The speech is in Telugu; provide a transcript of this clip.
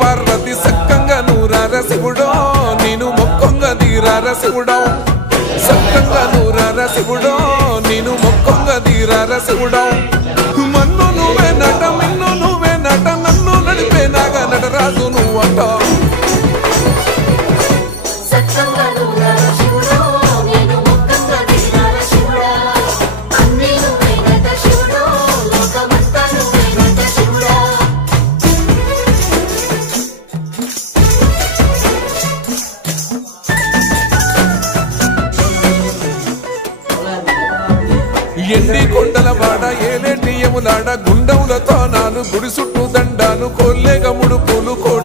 పార్వతి సక్కంగా నూరార శివుడో నేను మొక్కంగా తీరార శివుడో సక్కంగా నూరార శివుడో నేను మొక్కంగా తీరార శివుడో మన్ను నువ్వే నట మిన్ను నువ్వే నట నన్ను నడిపే నాగా నటరాజు నువ్వంట ఎండి కొండల వాడ ఏలేటి యములాడ గుండములతో నాను గుడిసు